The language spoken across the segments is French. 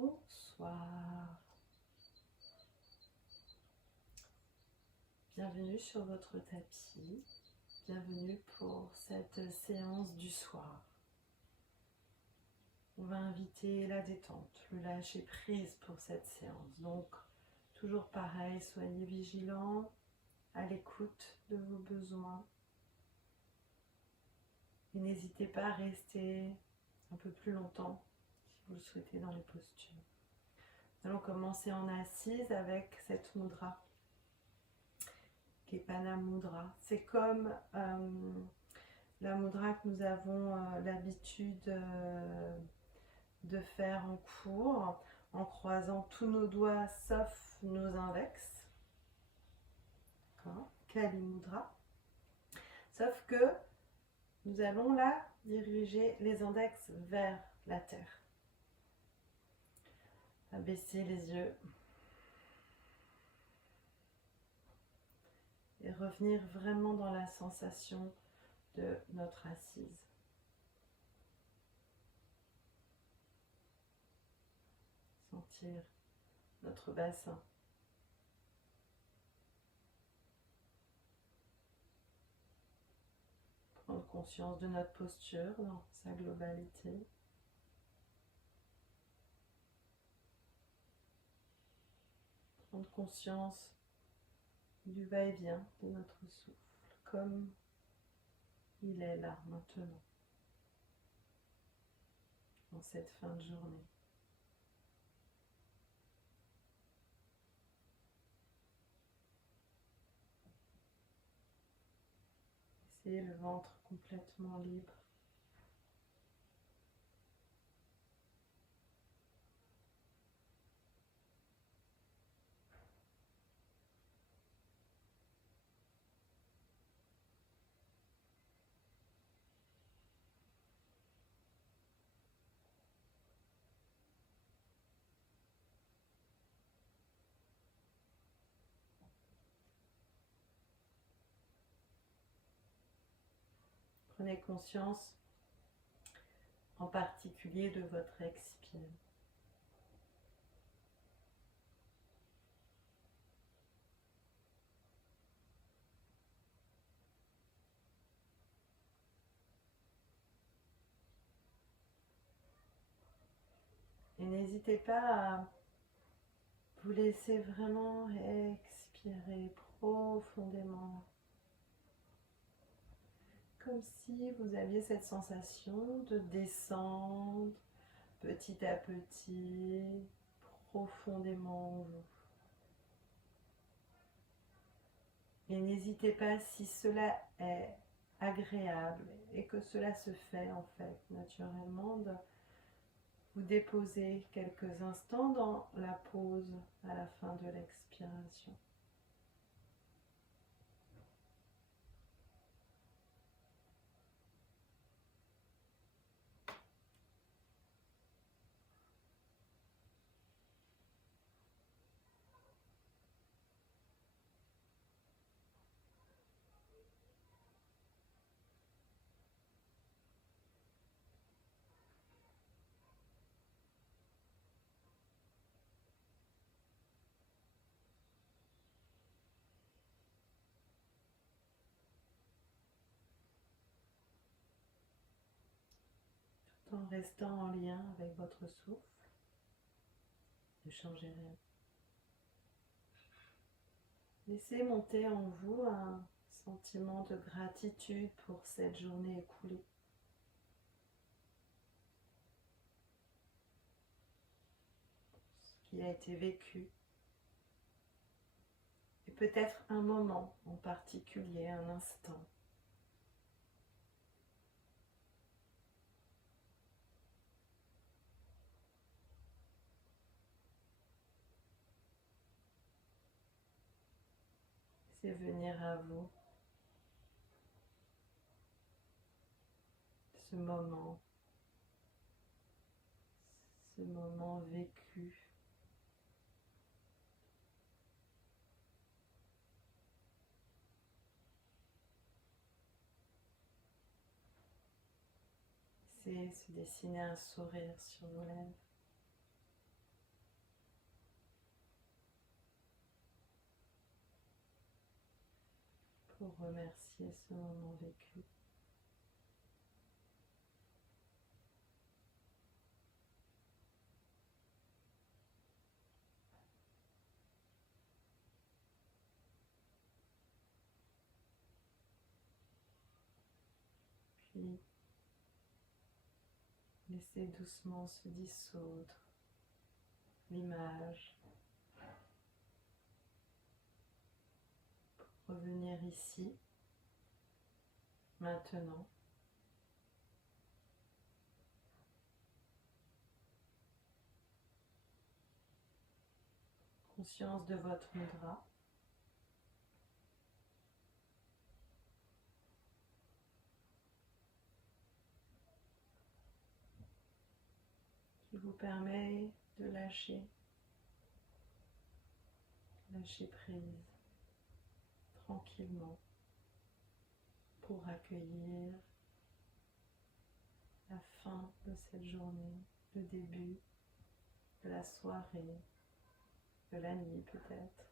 Bonsoir. Bienvenue sur votre tapis. Bienvenue pour cette séance du soir. On va inviter la détente, le lâcher prise pour cette séance. Donc, toujours pareil, soyez vigilants, à l'écoute de vos besoins. Et n'hésitez pas à rester un peu plus longtemps si vous le souhaitez dans les postures. Nous allons commencer en assise avec cette mudra, Kepana Mudra. C'est comme la mudra que nous avons l'habitude de faire en cours, en croisant tous nos doigts sauf nos index. Kali Mudra. Sauf que nous allons là diriger les index vers la terre. Abaisser les yeux. Et revenir vraiment dans la sensation de notre assise. Sentir notre bassin. Prendre conscience de notre posture dans sa globalité. Prendre conscience du va-et-vient de notre souffle, comme il est là maintenant, en cette fin de journée. Laissez le ventre complètement libre. Prenez conscience en particulier de votre expire. Et n'hésitez pas à vous laisser vraiment expirer profondément. Comme si vous aviez cette sensation de descendre petit à petit, profondément en vous. Et n'hésitez pas, si cela est agréable et que cela se fait en fait naturellement, de vous déposer quelques instants dans la pause à la fin de l'expiration. Tout en restant en lien avec votre souffle, ne changez rien. Laissez monter en vous un sentiment de gratitude pour cette journée écoulée. Ce qui a été vécu. Et peut-être un moment en particulier, un instant. C'est venir à vous ce moment vécu. C'est se dessiner un sourire sur vos lèvres. pour remercier ce moment vécu. Puis, laissez doucement se dissoudre l'image. Revenir ici, maintenant. Conscience de votre mudra. Qui vous permet de lâcher prise tranquillement pour accueillir la fin de cette journée, le début de la soirée, de la nuit peut-être.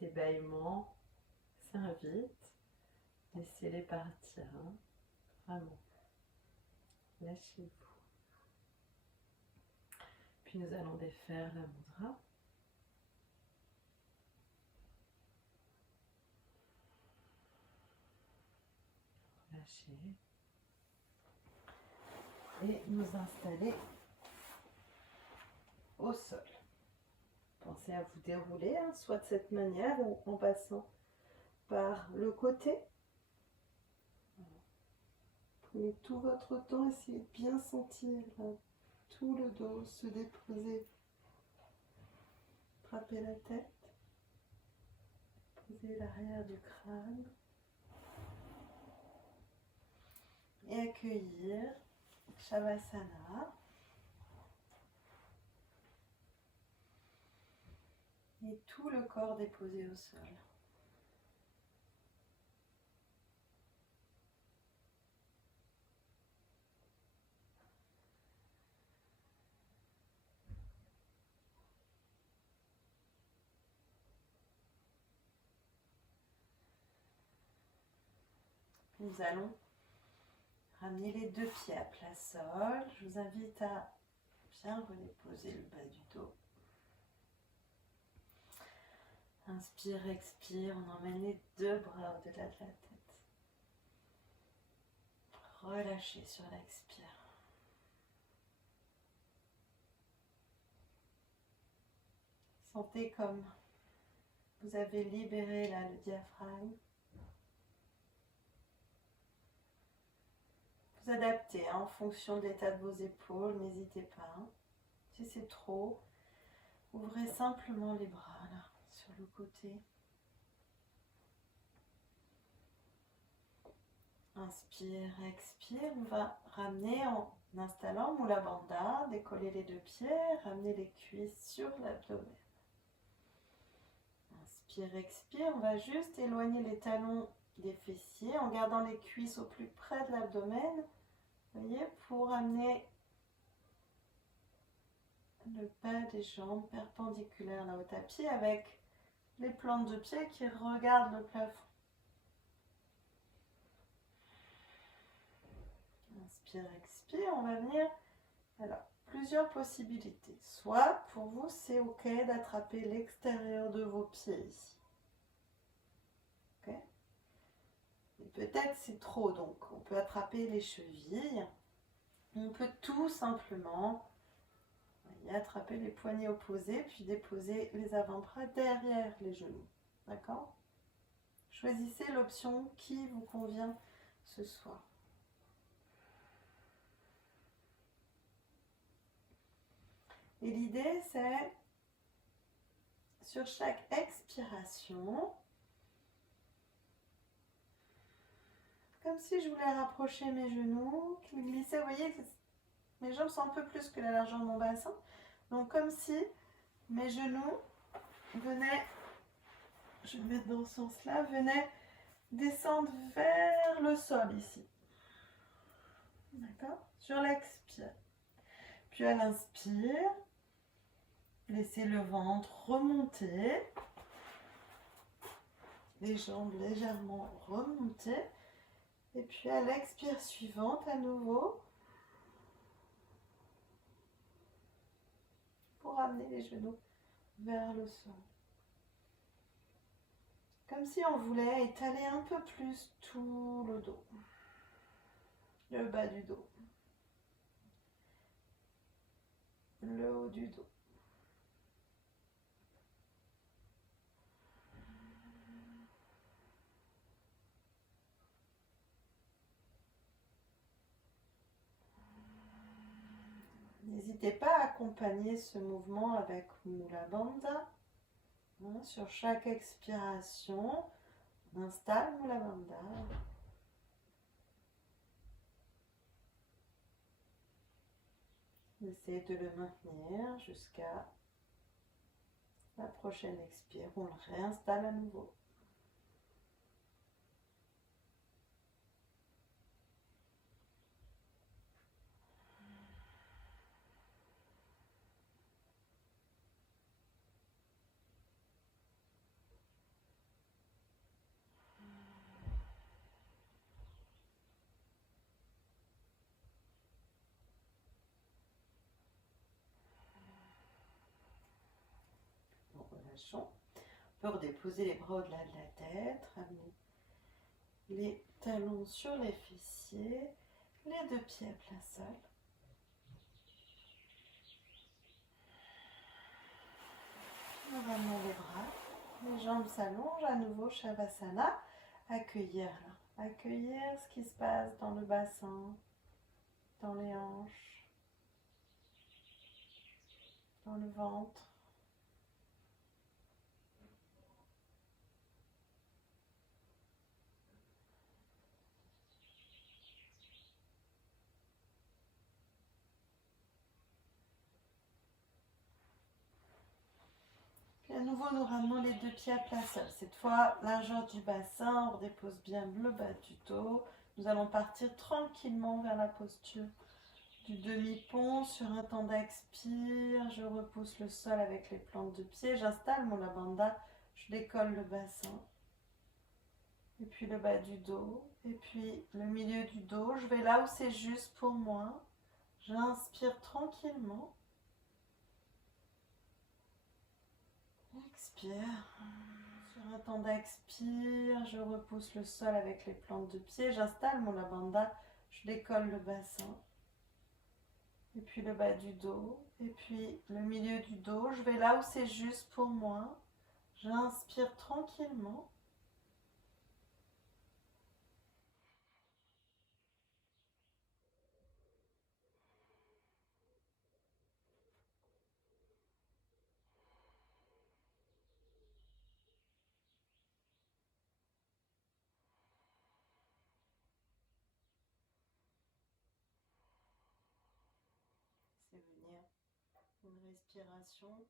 Cet ébaillement s'invite, laissez-les partir, hein. Vraiment. Lâchez-vous. Puis nous allons défaire la mudra. Lâcher. Et nous installer au sol. Pensez à vous dérouler, hein, soit de cette manière ou en passant par le côté. Prenez tout votre temps, essayez de bien sentir là, tout le dos se déposer. Frappez la tête. Posez l'arrière du crâne. Et accueillir Shavasana. Et tout le corps déposé au sol. Nous allons ramener les deux pieds à plat sol. Je vous invite à bien redéposer le bas du dos. Inspire, expire, on emmène les deux bras au-delà de la tête. Relâchez sur l'expire. Sentez comme vous avez libéré là le diaphragme. Vous adaptez hein, en fonction de l'état de vos épaules, n'hésitez pas. Hein. Si c'est trop, ouvrez simplement les bras là, sur le côté. Inspire, expire. On va ramener en installant Mula Bandha, décoller les deux pieds, ramener les cuisses sur l'abdomen. Inspire, expire. On va juste éloigner les talons des fessiers en gardant les cuisses au plus près de l'abdomen. Vous voyez, pour amener le bas des jambes perpendiculaires là au tapis avec les plantes de pied qui regardent le plafond. Inspire, expire, on va venir, alors, plusieurs possibilités. Soit, pour vous, c'est ok d'attraper l'extérieur de vos pieds ici. Ok. Et peut-être c'est trop, donc on peut attraper les chevilles. On peut tout simplement attraper les poignets opposés, puis déposer les avant-bras derrière les genoux. D'accord? Choisissez l'option qui vous convient ce soir. Et l'idée, c'est, sur chaque expiration, Comme si je voulais rapprocher mes genoux, qu'ils glissaient. Vous voyez, mes jambes sont un peu plus que la largeur de mon bassin. Donc comme si mes genoux venaient, je vais me mettre dans ce sens-là, venaient descendre vers le sol ici. D'accord? Sur l'expire. Puis à l'inspire, laissez le ventre remonter. Les jambes légèrement remontées. Et puis à l'expire suivante, à nouveau, pour ramener les genoux vers le sol. Comme si on voulait étaler un peu plus tout le dos, le bas du dos, le haut du dos. N'hésitez pas à accompagner ce mouvement avec Mula Bandha. Sur chaque expiration, on installe Mula Bandha. Essayez de le maintenir jusqu'à la prochaine expire. On le réinstalle à nouveau. Relâchons. On peut redéposer les bras au-delà de la tête, ramener les talons sur les fessiers, les deux pieds à plat sol. On ramène les bras, les jambes s'allongent, à nouveau Shavasana. Accueillir là, accueillir ce qui se passe dans le bassin, dans les hanches, dans le ventre. Puis à nouveau, nous ramenons les deux pieds à plat sol. Cette fois, largeur du bassin, on redépose bien le bas du dos. Nous allons partir tranquillement vers la posture du demi-pont. Sur un temps d'expire, je repousse le sol avec les plantes de pied. J'installe mon Bandha, je décolle le bassin. Et puis le bas du dos. Et puis le milieu du dos. Je vais là où c'est juste pour moi. J'inspire tranquillement. Expire. Sur un temps d'expire, je repousse le sol avec les plantes de pied. J'installe mon Bandha, je décolle le bassin. Et puis le bas du dos. Et puis le milieu du dos. Je vais là où c'est juste pour moi. J'inspire tranquillement. C'est venir une respiration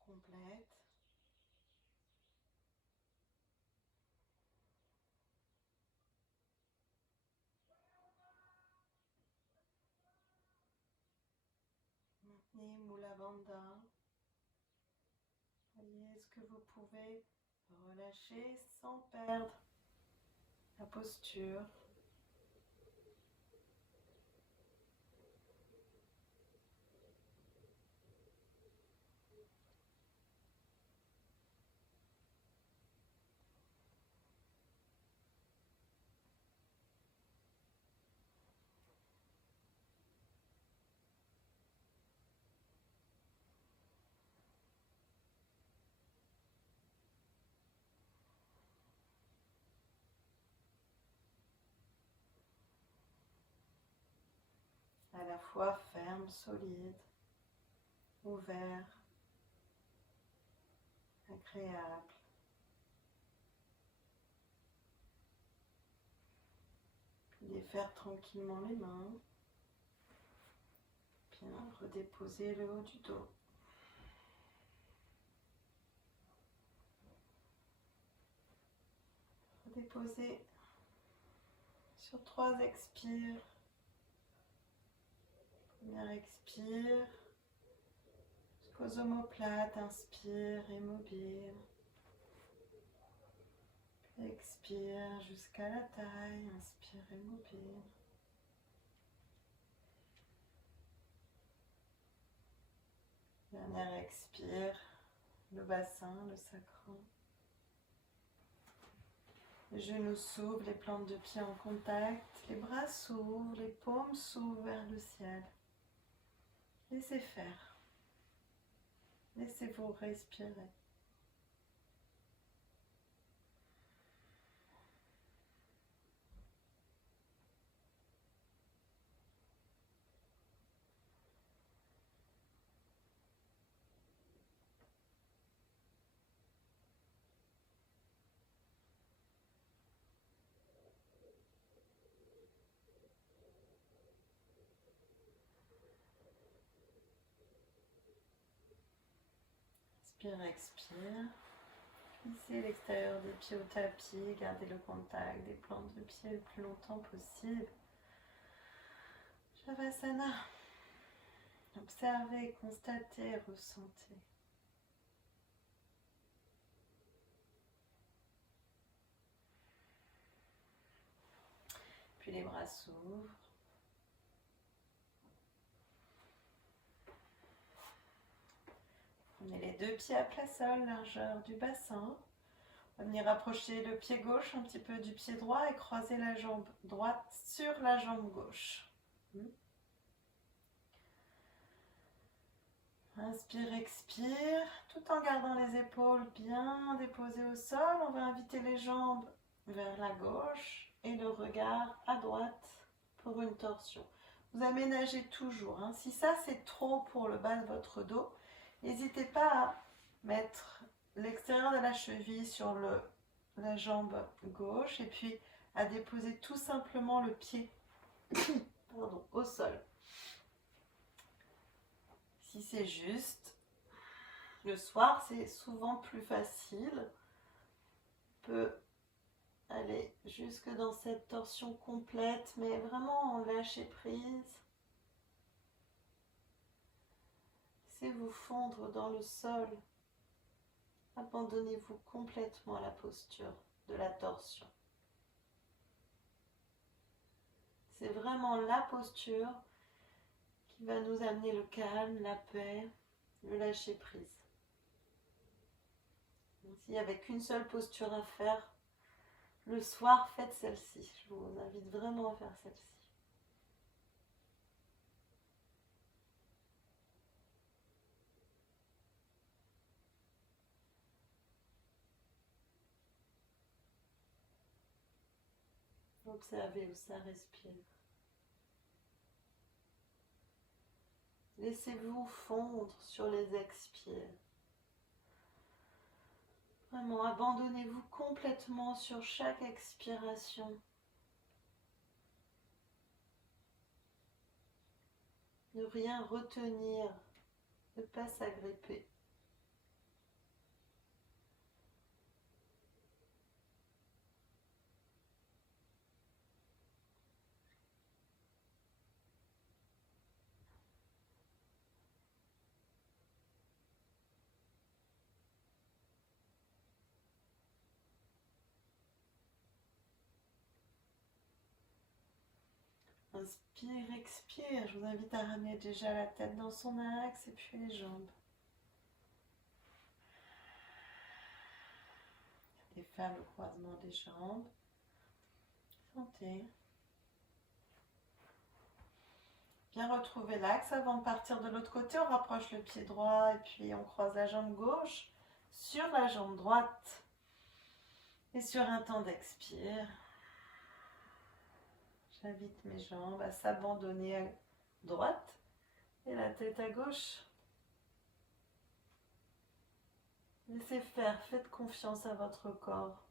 complète. Maintenez Mula Bandha. Voyez ce que vous pouvez relâcher sans perdre la posture. À la fois ferme, solide, ouvert, agréable. Défaire tranquillement les mains. Bien, redéposer le haut du dos. Redéposer sur 3 expires. Première expire. Jusqu'aux omoplates, inspire, immobile. Expire jusqu'à la taille, inspire, immobile. Dernière expire, le bassin, le sacrum. Les genoux s'ouvrent, les plantes de pied en contact, les bras s'ouvrent, les paumes s'ouvrent vers le ciel. Laissez faire. Laissez-vous respirer. Inspire, expire. Plissez l'extérieur des pieds au tapis, gardez le contact des plantes de pied le plus longtemps possible. Shavasana. Observez, constatez, ressentez. Puis les bras s'ouvrent. Prenez les 2 pieds à plat sol, largeur du bassin. On va venir rapprocher le pied gauche un petit peu du pied droit et croiser la jambe droite sur la jambe gauche. Inspire, expire, tout en gardant les épaules bien déposées au sol. On va inviter les jambes vers la gauche et le regard à droite pour une torsion. Vous aménagez toujours. Si ça c'est trop pour le bas de votre dos, n'hésitez pas à mettre l'extérieur de la cheville sur la jambe gauche et puis à déposer tout simplement le pied au sol. Si c'est juste, le soir c'est souvent plus facile. On peut aller jusque dans cette torsion complète, mais vraiment en lâcher prise. Laissez-vous fondre dans le sol. Abandonnez-vous complètement à la posture de la torsion. C'est vraiment la posture qui va nous amener le calme, la paix, le lâcher prise. S'il n'y avait qu'une seule posture à faire, le soir, faites celle-ci. Je vous invite vraiment à faire celle-ci. Observez où ça respire. Laissez-vous fondre sur les expires. Vraiment, abandonnez-vous complètement sur chaque expiration. Ne rien retenir, ne pas s'agripper. Inspire, expire. Je vous invite à ramener déjà la tête dans son axe et puis les jambes. Et faire le croisement des jambes. Sentez. Bien retrouver l'axe avant de partir de l'autre côté. On rapproche le pied droit et puis on croise la jambe gauche sur la jambe droite. Et sur un temps d'expire, j'invite mes jambes à s'abandonner à droite et la tête à gauche. Laissez faire, faites confiance à votre corps.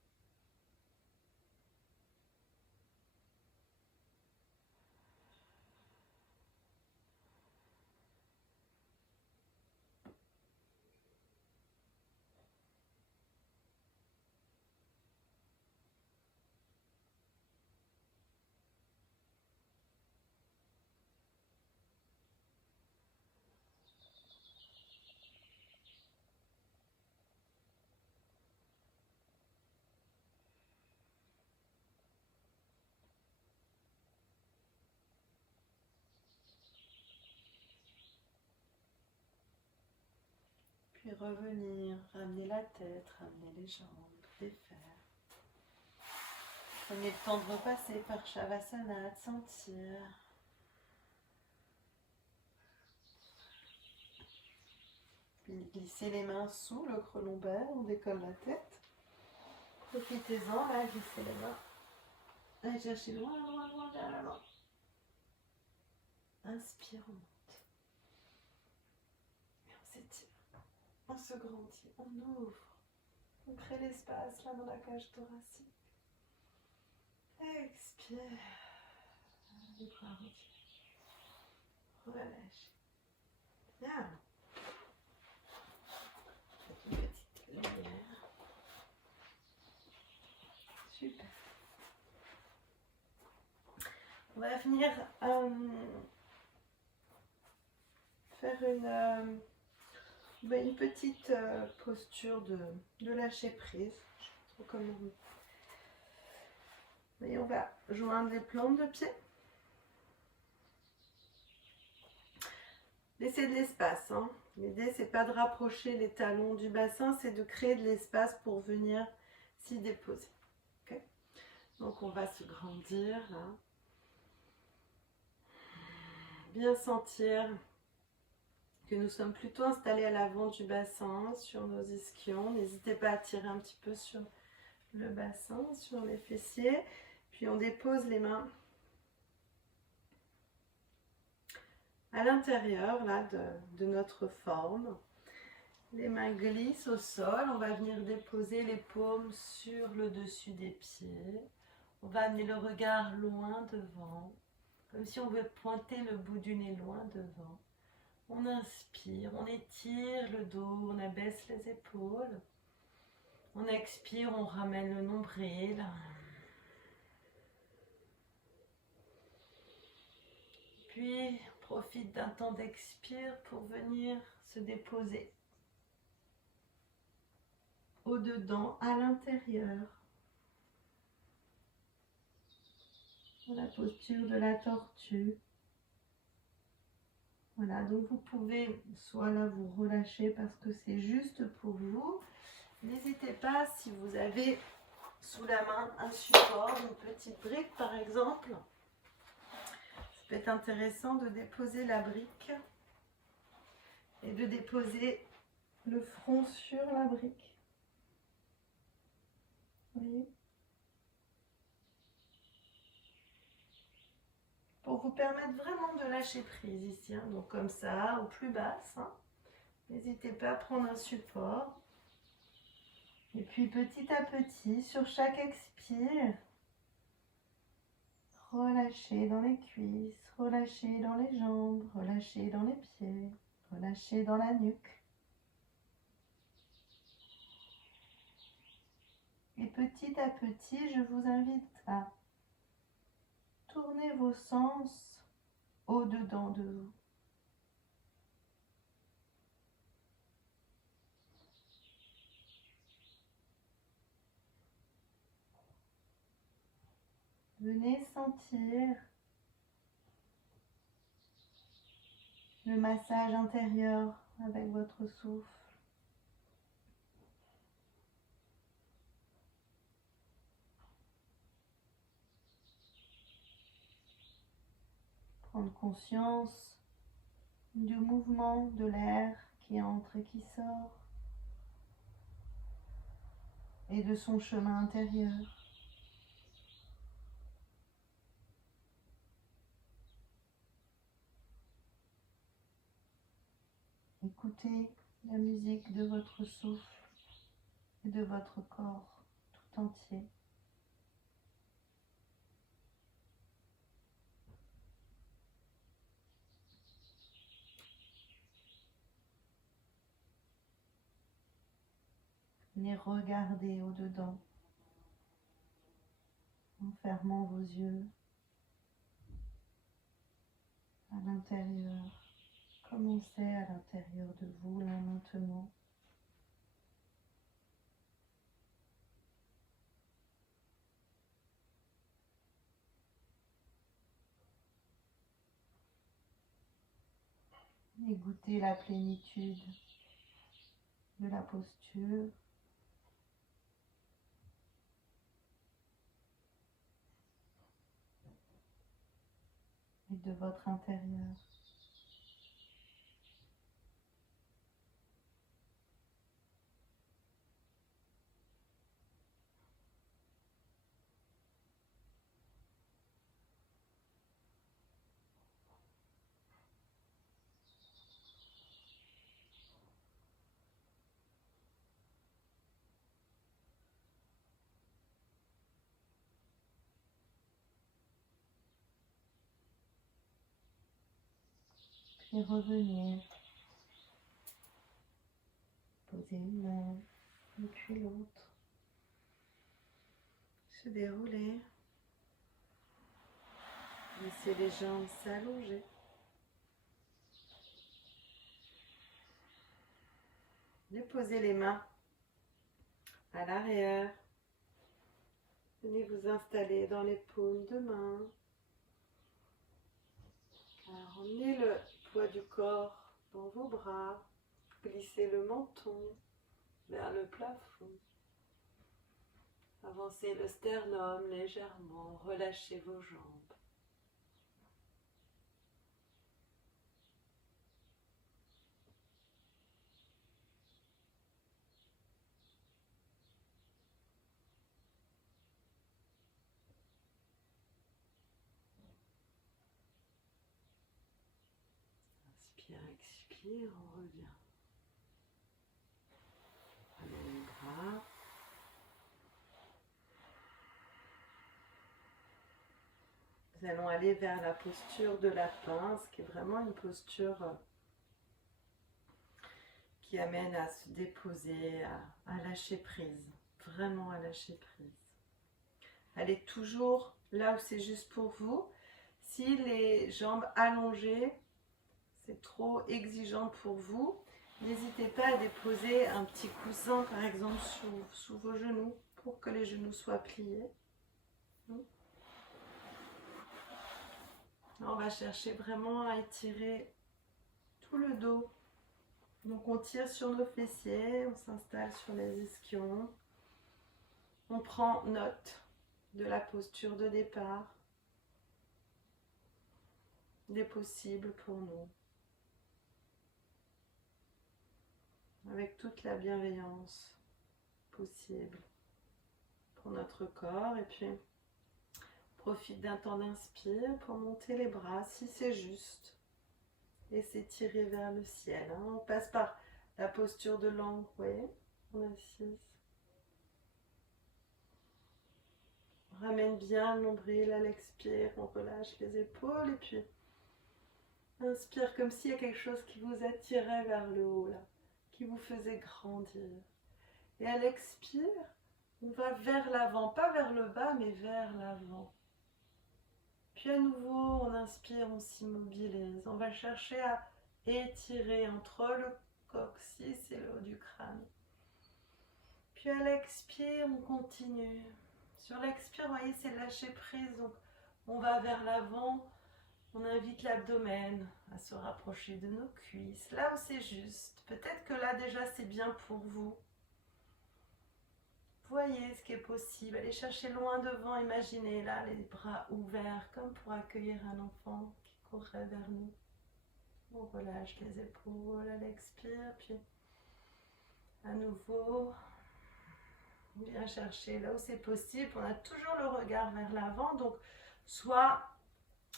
Puis revenir, ramener la tête, ramener les jambes, défaire. Prenez le temps de repasser par Shavasana, de sentir. Puis glissez les mains sous le creux lombaire, on décolle la tête. Profitez-en, là, glissez les mains. Allez chercher loin, loin, loin, vers l'avant. Inspire, on monte. Et on s'étire. On se grandit, on ouvre. On crée l'espace là dans la cage thoracique. Expire. Les bras retirés. Relâchez. Bien. Une petite lumière. Super. On va venir faire une petite posture de lâcher prise. Je sais pas trop comment. Et on va joindre les plantes de pied. Laissez de l'espace. Hein. L'idée, c'est pas de rapprocher les talons du bassin, c'est de créer de l'espace pour venir s'y déposer. Okay. Donc, on va se grandir là. Bien sentir que nous sommes plutôt installés à l'avant du bassin, sur nos ischions. N'hésitez pas à tirer un petit peu sur le bassin, sur les fessiers. Puis on dépose les mains à l'intérieur là, de notre forme. Les mains glissent au sol. On va venir déposer les paumes sur le dessus des pieds. On va amener le regard loin devant, comme si on veut pointer le bout du nez loin devant. On inspire, on étire le dos, on abaisse les épaules. On expire, on ramène le nombril. Puis, on profite d'un temps d'expire pour venir se déposer au-dedans, à l'intérieur. Dans la posture de la tortue. Voilà, donc vous pouvez soit là vous relâcher parce que c'est juste pour vous. N'hésitez pas si vous avez sous la main un support, une petite brique par exemple. Ça peut être intéressant de déposer la brique et de déposer le front sur la brique. Vous voyez ? Pour vous permettre vraiment de lâcher prise ici, hein, donc comme ça, au plus basse. Hein. N'hésitez pas à prendre un support. Et puis petit à petit, sur chaque expire, relâchez dans les cuisses, relâchez dans les jambes, relâchez dans les pieds, relâchez dans la nuque. Et petit à petit, je vous invite à tourner vos sens au-dedans de vous. Venez sentir le massage intérieur avec votre souffle. Prendre conscience du mouvement de l'air qui entre et qui sort et de son chemin intérieur. Écoutez la musique de votre souffle et de votre corps tout entier. Venez regarder au-dedans en fermant vos yeux à l'intérieur. Commencez à l'intérieur de vous là maintenant. Et goûtez la plénitude de la posture et de votre intérieur. Puis revenir, poser une main, et puis l'autre. Se dérouler. Laissez les jambes s'allonger. Déposez les mains à l'arrière. Venez vous installer dans les paumes de main. Emmenez le poids du corps dans vos bras. Glissez le menton vers le plafond. Avancez le sternum légèrement. Relâchez vos jambes. Inspire, expire, on revient. Allez les bras. Nous allons aller vers la posture de lapin, ce qui est vraiment une posture qui amène à se déposer, à lâcher prise, vraiment à lâcher prise. Allez toujours là où c'est juste pour vous. Si les jambes allongées, c'est trop exigeant pour vous, n'hésitez pas à déposer un petit coussin par exemple sous vos genoux pour que les genoux soient pliés. On va chercher vraiment à étirer tout le dos. Donc on tire sur nos fessiers, on s'installe sur les ischions. On prend note de la posture de départ, des possibles pour nous. Avec toute la bienveillance possible pour notre corps. Et puis profite d'un temps d'inspire pour monter les bras si c'est juste. Et s'étirer vers le ciel. On passe par la posture de l'angle, vous voyez, on assise. On ramène bien le nombril à l'expire, on relâche les épaules et puis inspire comme s'il y a quelque chose qui vous attirait vers le haut, là, qui vous faisait grandir. Et à l'expire, on va vers l'avant, pas vers le bas, mais vers l'avant. Puis à nouveau, on inspire, on s'immobilise. On va chercher à étirer entre le coccyx et le haut du crâne. Puis à l'expire, on continue. Sur l'expire, vous voyez, c'est lâcher prise. Donc, on va vers l'avant. On invite l'abdomen à se rapprocher de nos cuisses. Là où c'est juste. Peut-être que là, déjà, c'est bien pour vous. Voyez ce qui est possible. Allez chercher loin devant. Imaginez là les bras ouverts comme pour accueillir un enfant qui courrait vers nous. On relâche les épaules à l'expire. Puis à nouveau, on vient chercher là où c'est possible. On a toujours le regard vers l'avant. Donc soit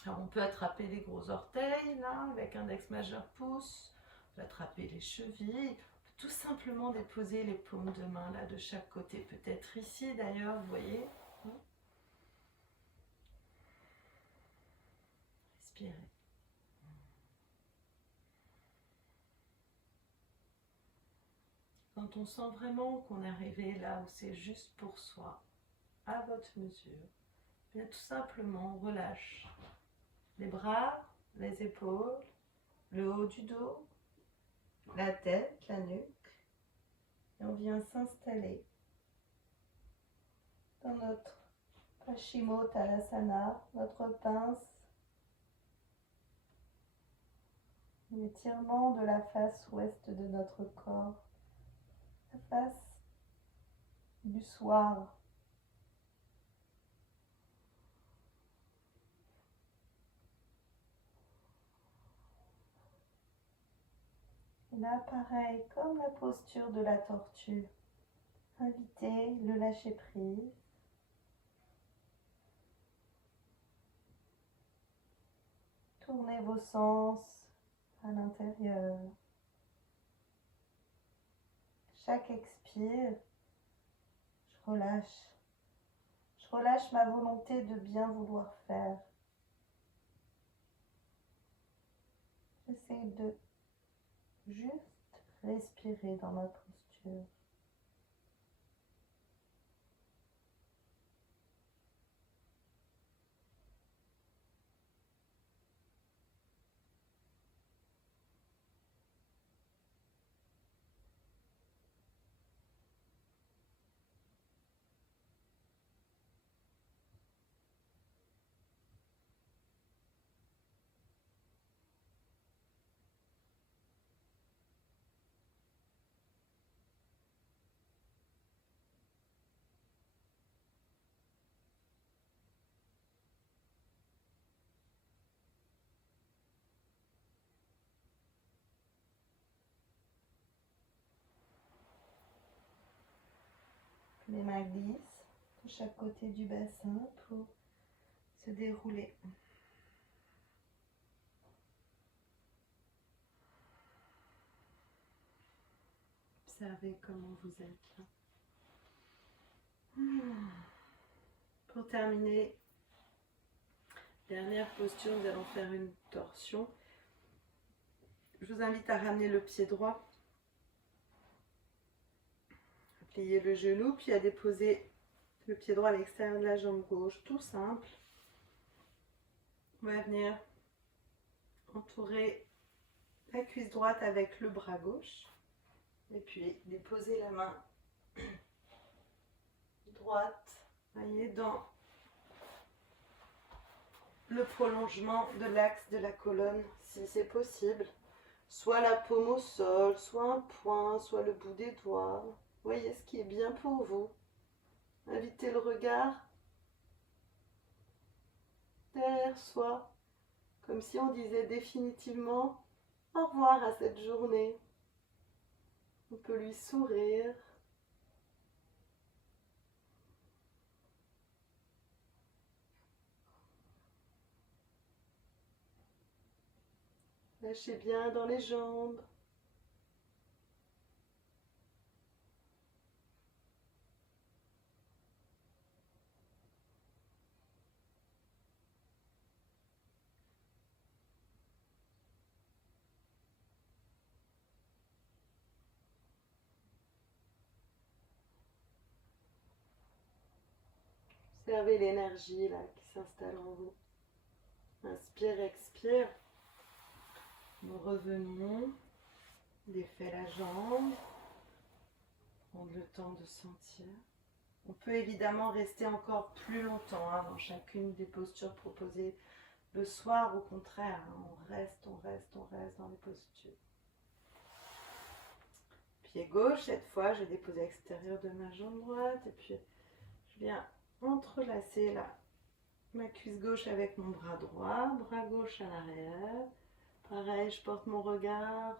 alors on peut attraper les gros orteils là avec index majeur pouce. On peut attraper les chevilles. Tout simplement déposer les paumes de main là de chaque côté, peut-être ici d'ailleurs, vous voyez. Respirez. Quand on sent vraiment qu'on est arrivé là où c'est juste pour soi, à votre mesure, bien tout simplement on relâche les bras, les épaules, le haut du dos, la tête, la nuque. Et on vient s'installer dans notre Paschimottanasana, notre pince, l'étirement de la face ouest de notre corps, la face du soir. Et là, pareil, comme la posture de la tortue, invitez le lâcher prise. Tournez vos sens à l'intérieur. Chaque expire, je relâche. Je relâche ma volonté de bien vouloir faire. J'essaie de juste respirer dans ma posture. Les mains glissent de chaque côté du bassin pour se dérouler. Observez comment vous êtes là. Pour terminer, dernière posture, nous allons faire une torsion. Je vous invite à ramener le pied droit, à plier le genou, puis à déposer le pied droit à l'extérieur de la jambe gauche, tout simple. On va venir entourer la cuisse droite avec le bras gauche, et puis déposer la main droite, voyez, dans le prolongement de l'axe de la colonne, si c'est possible. Soit la paume au sol, soit un poing, soit le bout des doigts. Voyez ce qui est bien pour vous. Invitez le regard derrière soi, comme si on disait définitivement au revoir à cette journée. On peut lui sourire. Lâchez bien dans les jambes. Observez l'énergie là qui s'installe en vous. Inspire, expire. Nous revenons. Défait la jambe. Prendre le temps de sentir. On peut évidemment rester encore plus longtemps dans chacune des postures proposées le soir. Au contraire, on reste dans les postures. Pied gauche, cette fois, je vais déposer à l'extérieur de ma jambe droite. Et puis, je viens entrelacer là ma cuisse gauche avec mon bras droit. Bras gauche à l'arrière. Pareil, je porte mon regard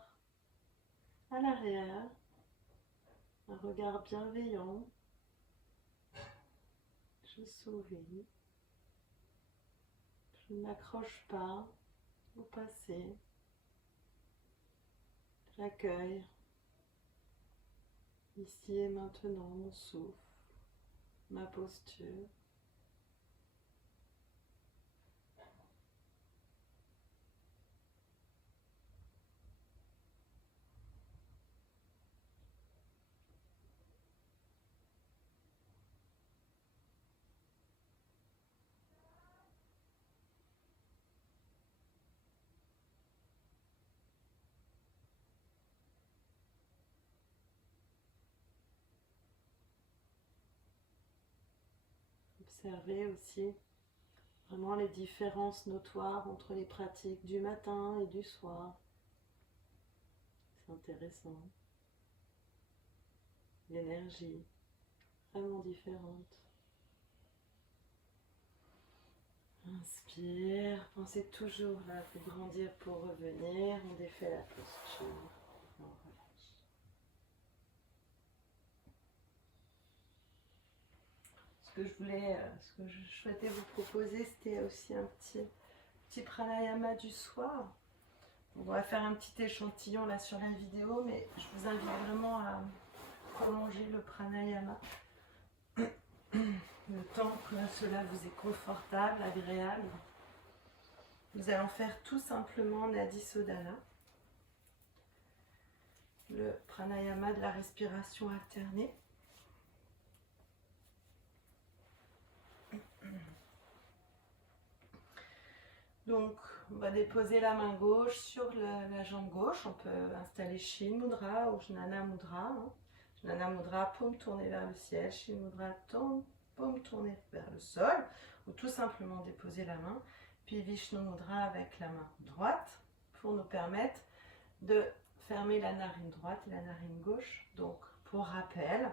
à l'arrière. Un regard bienveillant. Je souris. Je ne m'accroche pas au passé. J'accueille ici et maintenant mon souffle, ma posture. Observez aussi vraiment les différences notoires entre les pratiques du matin et du soir. C'est intéressant. l'énergie, vraiment différente. Inspire, pensez toujours là, pour grandir, pour revenir, on défait la posture, on relâche. Ce que je souhaitais vous proposer, c'était aussi un petit pranayama du soir. On va faire un petit échantillon là sur la vidéo, mais je vous invite vraiment à prolonger le pranayama le temps que cela vous est confortable, agréable. Nous allons faire tout simplement Nadi Sodhana, le pranayama de la respiration alternée. Donc, on va déposer la main gauche sur la jambe gauche. On peut installer Shin Mudra ou Jnana Mudra. Jnana Mudra, paume tournée vers le ciel. Shin Mudra, paume tournée vers le sol. Ou tout simplement déposer la main. Puis Vishnu Mudra avec la main droite pour nous permettre de fermer la narine droite et la narine gauche. Donc, pour rappel,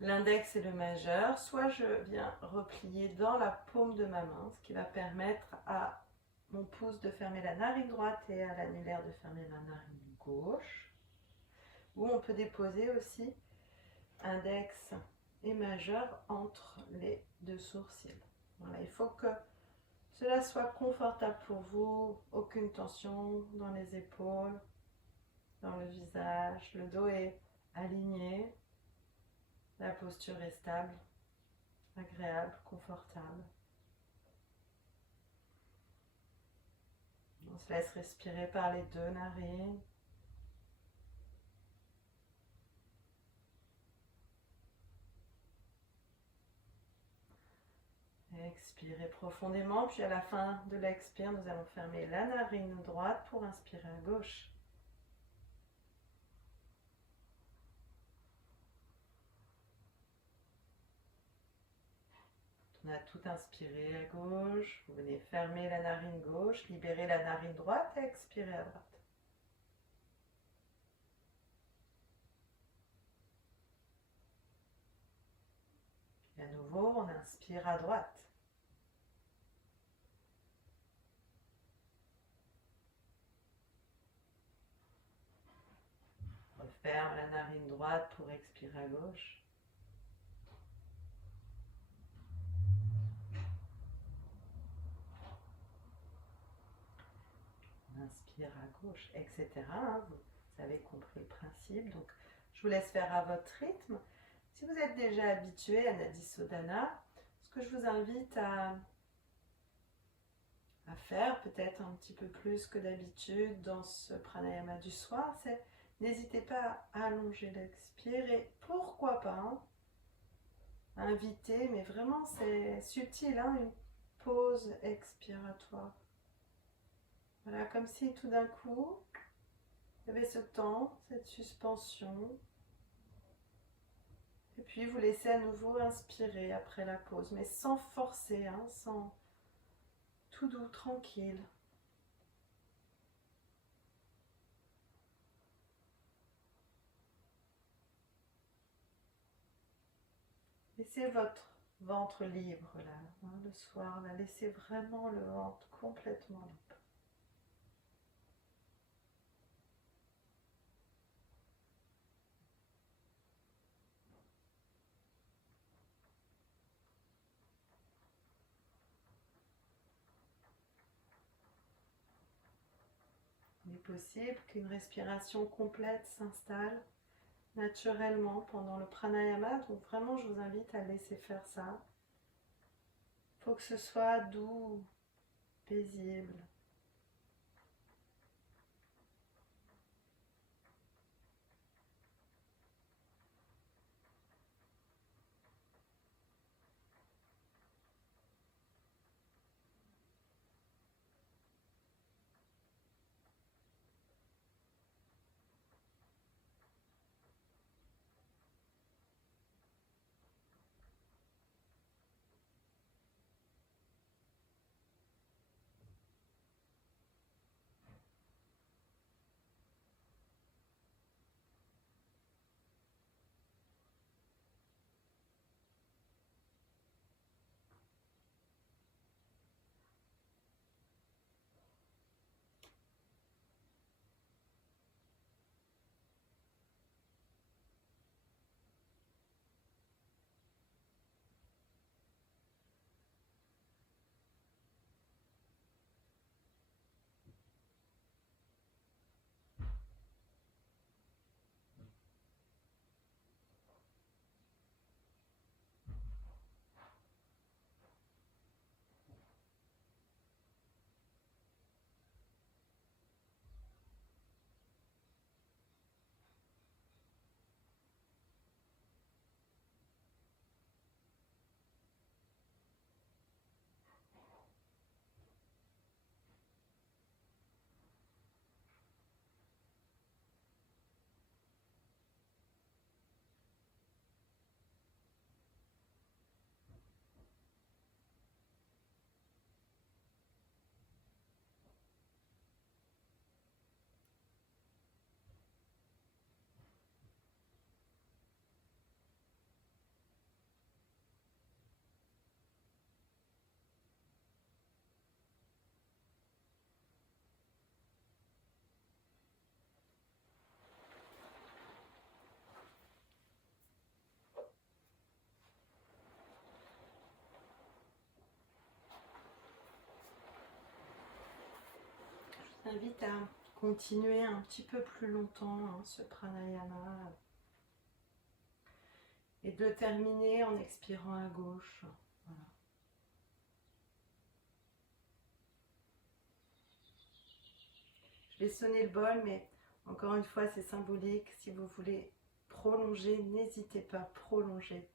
l'index et le majeur, soit je viens replier dans la paume de ma main, ce qui va permettre à mon pouce de fermer la narine droite et à l'annulaire de fermer la narine gauche. Ou on peut déposer aussi index et majeur entre les deux sourcils. Voilà, il faut que cela soit confortable pour vous, aucune tension dans les épaules, dans le visage, le dos est aligné, la posture est stable, agréable, confortable. On se laisse respirer par les deux narines. Expirez profondément, puis à la fin de l'expire, nous allons fermer la narine droite pour inspirer à gauche. On a tout inspiré à gauche, vous venez fermer la narine gauche, libérer la narine droite et expirer à droite. Et à nouveau, on inspire à droite. On ferme la narine droite pour expirer à gauche. On inspire à gauche, etc. Vous avez compris le principe. Donc, je vous laisse faire à votre rythme. Si vous êtes déjà habitué à Nadi Sodhana, ce que je vous invite à faire, peut-être un petit peu plus que d'habitude dans ce pranayama du soir, c'est n'hésitez pas à allonger l'expire et pourquoi pas inviter, mais vraiment c'est subtil, une pause expiratoire. Voilà, comme si tout d'un coup, il y avait ce temps, cette suspension. Et puis vous laissez à nouveau inspirer après la pause, mais sans forcer, sans tout doux, tranquille. Laissez votre ventre libre là, le soir, là. Laissez vraiment le ventre complètement libre. Il est possible qu'une respiration complète s'installe naturellement pendant le pranayama, donc vraiment je vous invite à laisser faire ça. Il faut que ce soit doux, paisible. Je t'invite à continuer un petit peu plus longtemps hein, ce pranayama et de le terminer en expirant à gauche. Voilà. Je vais sonner le bol, mais encore une fois, c'est symbolique. Si vous voulez prolonger, n'hésitez pas, prolonger.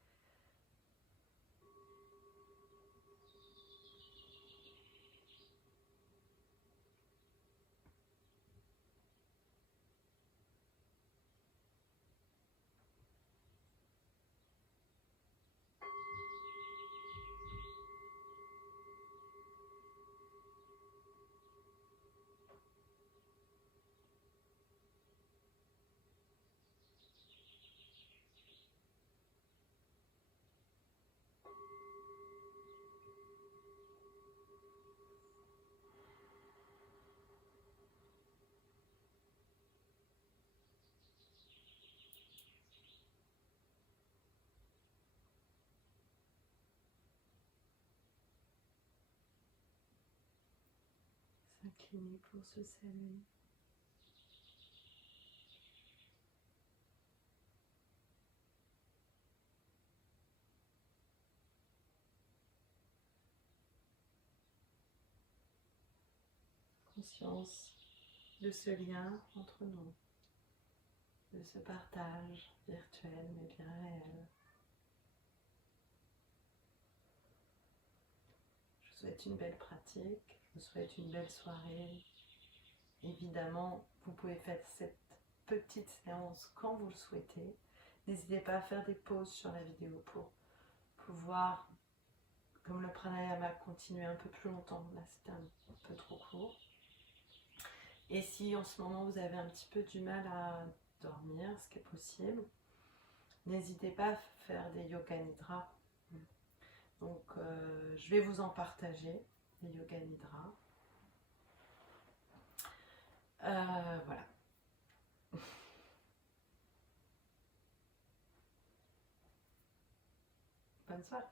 S'incliner pour se saluer. Conscience de ce lien entre nous, de ce partage virtuel mais bien réel. Je vous souhaite une belle pratique, je vous souhaite une belle soirée. Évidemment, vous pouvez faire cette petite séance quand vous le souhaitez. N'hésitez pas à faire des pauses sur la vidéo pour pouvoir, comme le pranayama, continuer un peu plus longtemps. Là, c'était un peu trop court. Et si en ce moment vous avez un petit peu du mal à dormir, ce qui est possible, n'hésitez pas à faire des yoga nidra. Donc je vais vous en partager, les yoga nidra. Voilà. Bonne soirée.